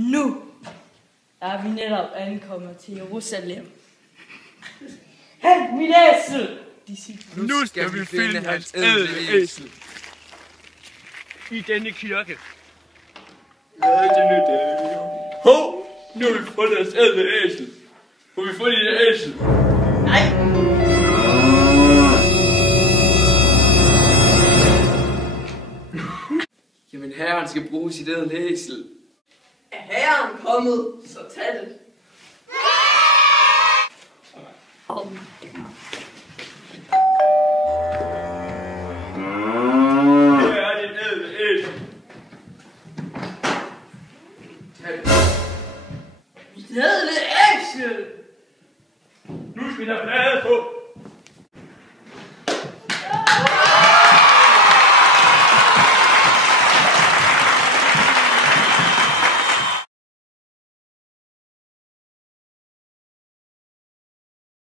Nu er vi netop ankommet til Jerusalem. Hent mit æsel! Nu skal vi finde hans ædle æsel. I denne kirke. Hov! Nu har vi fundet hans ædle æsel. Må vi få dit æsel? Nej! Jamen herren skal bruge sit ædle æsel. Er herren kommet, så tag det.